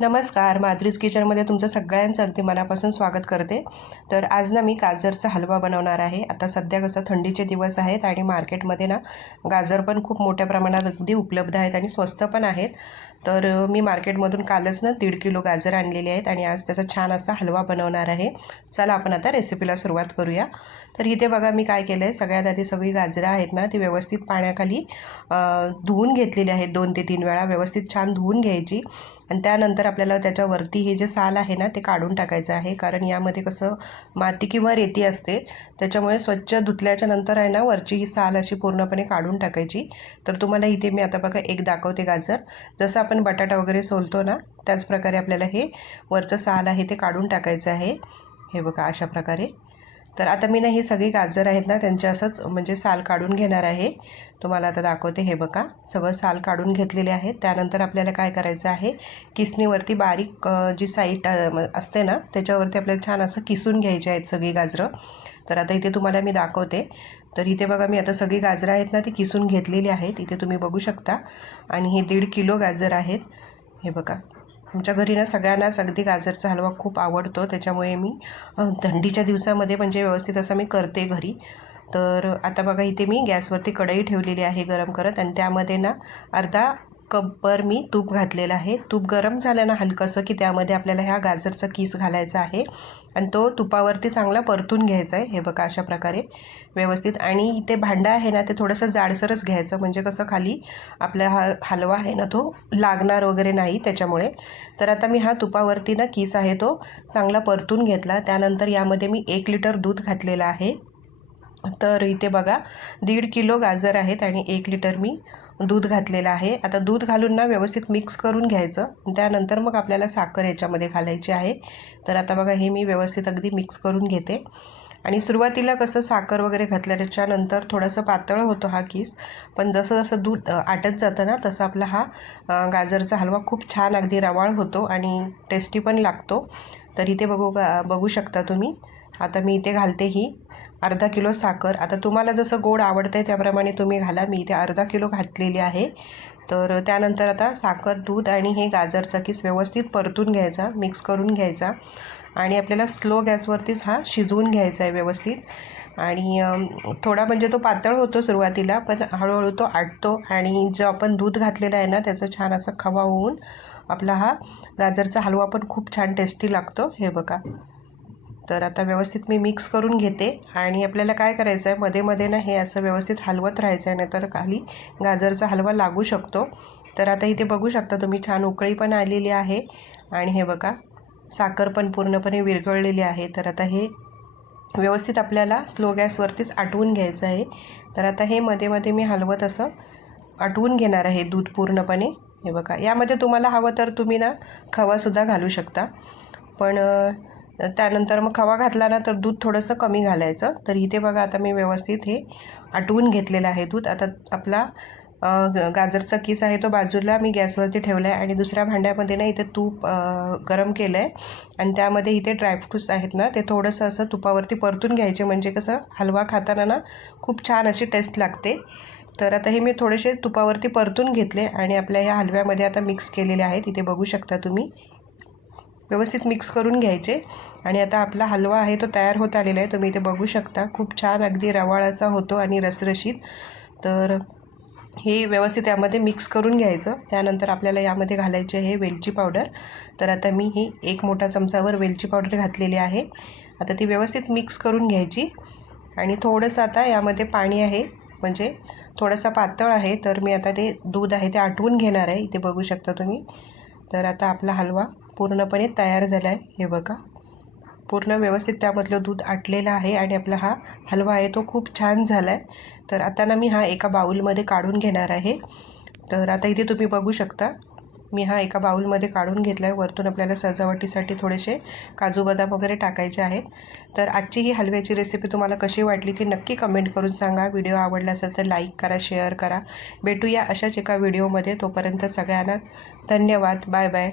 नमस्कार, माधुरीज किचनमध्ये तुमचं सगळ्यांचं अगदी मनापासून स्वागत करते। तर आज ना मी गाजरचा हलवा बनवणार आहे। आता सध्या कसं थंडीचे दिवस आहेत आणि मार्केटमध्ये ना गाजर पण खूप मोठ्या प्रमाणात अगदी उपलब्ध आहेत आणि स्वस्त पण आहेत। तर मी मार्केटमधून कालच ना 1.5 किलो गाजर आणलेले आहेत आणि आज त्याचा छान असा हलवा बनवणार आहे। चला आपण आता रेसिपीला सुरुवात करूया। तर इथे बघा मी काय केलं आहे, सगळ्यात आधी सगळी गाजरं आहेत ना ती व्यवस्थित पाण्याखाली धुवून घेतलेली आहेत। 2 ते 3 वेळा व्यवस्थित छान धुवून घ्यायची आणि त्यानंतर आपल्याला त्याच्यावरती हे जे साल आहे ना ते काढून टाकायचं आहे, कारण यामध्ये कसं माती किंवा रेती असते, त्याच्यामुळे स्वच्छ धुतल्याच्या नंतर आहे ना वरची ही साल अशी पूर्णपणे काढून टाकायची। तर तुम्हाला इथे मी आता बघा एक दाखवते गाजर, जसं आपण बटाटा वगैरे सोलतो ना त्याच प्रकारे आपल्याला हे वरचं साल आहे ते काढून टाकायचं आहे। हे बघा अशा प्रकारे। तर आता मी ना ही सगळी गाजर आहेत ना त्यांचे असंच म्हणजे साल काढून घेणार आहे। तुम्हाला आता दाखवते। हे बघा सगळं साल काढून घेतलेले आहे। त्यानंतर आपल्याला काय करायचं आहे, किसणीवरती बारीक जी साईड असते ना त्याच्यावरती आपल्याला छान असं किसून घ्यायचे आहेत सगळी गाजरं। तर आता इथे तुम्हाला मी दाखवते। तर इथे बघा मी आता सगळी गाजरं आहेत ना ती किसून घेतलेली आहेत, इथे तुम्ही बघू शकता। आणि हे 1.5 किलो गाजर आहेत। हे बघा आमच्या घरी ना सगळ्यांनाच अगदी गाजरचा हलवा खूप आवडतो, त्याच्यामुळे मी थंडीच्या दिवसामध्ये म्हणजे व्यवस्थित असं मी करते घरी। तर आता बघा इथे मी गॅसवरती कढई ठेवलेली आहे गरम करत आणि त्यामध्ये ना अर्धा कपभर मी तूप घातलेलं आहे। तूप गरम झालं ना हलकंसं की त्यामध्ये आपल्याला ह्या गाजरचा किस घालायचा आहे आणि तो तुपावरती चांगला परतून घ्यायचा आहे। हे बघा अशा प्रकारे व्यवस्थित। आणि इथे भांडं आहे ना ते थोडंसं जाडसरच घ्यायचं, म्हणजे कसं खाली आपला हा हलवा आहे ना तो लागणार वगैरे नाही त्याच्यामुळे। तर आता मी हा तुपावरती ना किस आहे तो चांगला परतून घेतला। त्यानंतर यामध्ये मी 1 लिटर दूध घातलेलं आहे। तर इथे बघा 1.5 किलो गाजर आहेत आणि 1 लिटर मी दूध घातलेलं आहे। आता दूध घालून ना व्यवस्थित मिक्स करून घ्यायचं, त्यानंतर मग आपल्याला साखर याच्यामध्ये घालायची आहे। तर आता बघा हे मी व्यवस्थित अगदी मिक्स करून घेते। आणि सुरुवातीला कसं साखर वगैरे घातल्याच्यानंतर थोडंसं पातळ होतो हा किस, पण जसं जसं दूध आटत जातं ना तसं आपला हा गाजरचा हलवा खूप छान अगदी रवाळ होतो आणि टेस्टी पण लागतो। तर इथे बघू शकता तुम्ही। आता मी इथे घालते ही अर्धा किलो साखर। आता तुम्हाला जसं गोड आवडतं आहे त्याप्रमाणे तुम्ही घाला, मी इथे अर्धा किलो घातलेली आहे। तर त्यानंतर आता साखर, दूध आणि हे गाजरचा किस व्यवस्थित परतून घ्यायचा, मिक्स करून घ्यायचा आणि आपल्याला स्लो गॅसवरतीच हा शिजवून घ्यायचा आहे व्यवस्थित। आणि थोडा म्हणजे तो पातळ होतो सुरुवातीला, पण हळूहळू तो आटतो आणि जो आपण दूध घातलेला आहे ना त्याचा छान असा खवा होऊन आपला हा गाजरचा हलवा पण खूप छान टेस्टी लागतो। हे बघा। तर आता व्यवस्थित मी मिक्स करून घेते आणि आपल्याला काय करायचं आहे, मध्ये मध्ये ना हे असं व्यवस्थित हलवत राहायचं आहे, नाहीतर खाली गाजरचा हलवा लागू शकतो। तर आता इथे बघू शकता तुम्ही छान उकळी पण आलेली आहे आणि हे बघा साखर पण पूर्णपणे विरघळलेली आहे। तर आता हे व्यवस्थित आपल्याला स्लो गॅसवरतीच आटवून घ्यायचं आहे। तर आता हे मध्ये मध्ये मी हलवत असं आटवून घेणार आहे दूध पूर्णपणे। हे बघा यामध्ये तुम्हाला हवं तर तुम्ही ना खवासुद्धा घालू शकता, पण त्यानंतर मग खवा घातला ना तर दूध थोडंसं कमी घालायचं। तर इथे बघा आता मी व्यवस्थित हे आटवून घेतलेलं आहे दूध। आता आपला गाजरचा किस आहे तो बाजूला मी गॅसवरती ठेवला आहे आणि दुसऱ्या भांड्यामध्ये ना इथे तूप गरम केलं आहे आणि त्यामध्ये इथे ड्रायफ्रूट्स आहेत ना ते थोडंसं असं तुपावरती परतून घ्यायचे, म्हणजे कसं हलवा खाताना ना खूप छान अशी टेस्ट लागते। तर आता हे मी थोडेसे तुपावरती परतून घेतले आणि आपल्या या हलव्यामध्ये आता मिक्स केलेले आहेत, इथे बघू शकता तुम्ही। व्यवस्थित मिक्स करून घ्यायचे आणि आता आपला हलवा आहे तो तयार होत आलेला आहे, तुम्ही इथे बघू शकता। खूप छान अगदी रवाळ असा होतो आणि रसरशीत। तर हे व्यवस्थित यामध्ये मिक्स करून घ्यायचं। त्यानंतर आपल्याला यामध्ये घालायचे आहे वेलची पावडर। तर आता मी ही 1 मोठा चमचावर वेलची पावडर घातलेली आहे। आता ती व्यवस्थित मिक्स करून घ्यायची आणि थोडंसं आता यामध्ये पाणी आहे, म्हणजे थोडासा पातळ आहे। तर मी आता ते दूध आहे ते आटवून घेणार आहे, इथे बघू शकता तुम्ही। तर आता आपला हलवा पूर्णपणे तयार झाला आहे। हे बघा पूर्ण व्यवस्थित त्यामधलं दूध आटलेलं आहे आणि आपला हा हलवा आहे तो खूप छान झाला आहे। तर आता ना मी हा एका बाउलमध्ये काढून घेणार आहे। तर आता इथे तुम्ही बघू शकता मी हा एका बाउलमध्ये काढून घेतला आहे। वरतून आपल्याला सजावटीसाठी थोडेसे काजू बदाम वगैरे टाकायचे आहेत। तर आजची ही हलव्याची रेसिपी तुम्हाला कशी वाटली ती नक्की कमेंट करून सांगा। व्हिडिओ आवडला असेल तर लाईक करा, शेअर करा। भेटूया अशाच एका व्हिडिओमध्ये, तोपर्यंत सगळ्यांना धन्यवाद। Bye bye.